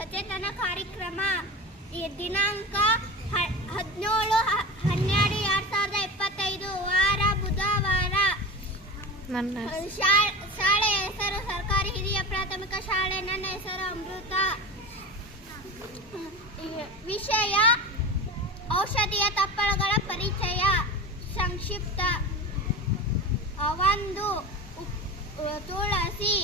ಸಚೇತನ ಕಾರ್ಯಕ್ರಮ ದಿನಾಂಕ 17/12/2025 ವಾರ ಬುಧವಾರ. ಶಾಲೆಯ ಹೆಸರು ಸರ್ಕಾರಿ ಹಿರಿಯ ಪ್ರಾಥಮಿಕ ಶಾಲೆ. ನನ್ನ ಹೆಸರು ಅಮೃತ. ವಿಷಯ ಔಷಧೀಯ ತಪ್ಪಲುಗಳ ಪರಿಚಯ ಸಂಕ್ಷಿಪ್ತ. 1. ತುಳಸಿ.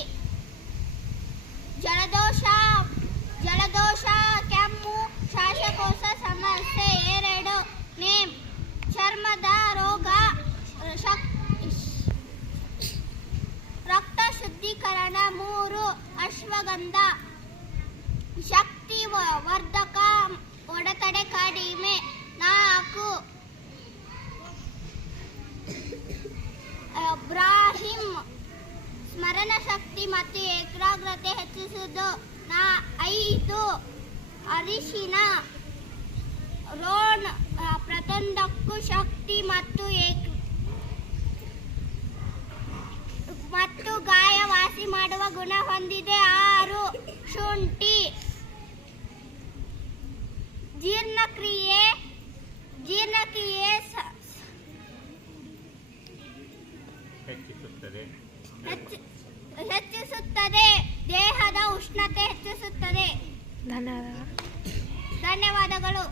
ಜಲದೋಷ ಕೆಮ್ಮು ಶ್ವಾಸಕೋಶ ಸಮಸ್ಯೆ. 2. ನೇಮ್ ಚರ್ಮದ ರೋಗ ರಕ್ತ ಶುದ್ಧೀಕರಣ. 3. ಅಶ್ವಗಂಧ ಶಕ್ತಿ ವರ್ಧಕ ಒಡೆತಡೆ ಕಡಿಮೆ. 4. ಬ್ರಾಹಿಂ ಸ್ಮರಣ ಶಕ್ತಿ ಮತ್ತು ಏಕಾಗ್ರತೆ ಹೆಚ್ಚಿಸುವುದು. 5. ಅರಿಶಿನ ರೋಣ ಪ್ರತಿಯೊಂದಕ್ಕೂ ಶಕ್ತಿ ಮತ್ತು ಗಾಯ ವಾಸಿ ಮಾಡುವ ಗುಣ ಹೊಂದಿದೆ. 6. ಶುಂಠಿ ಜೀರ್ಣಕ್ರಿಯೆ ಹೆಚ್ಚಿಸುತ್ತದೆ. ದೇಹದ ಉಷ್ಣತೆ ಹೆಚ್ಚಿಸುತ್ತದೆ. ಧನ್ಯವಾದಗಳು.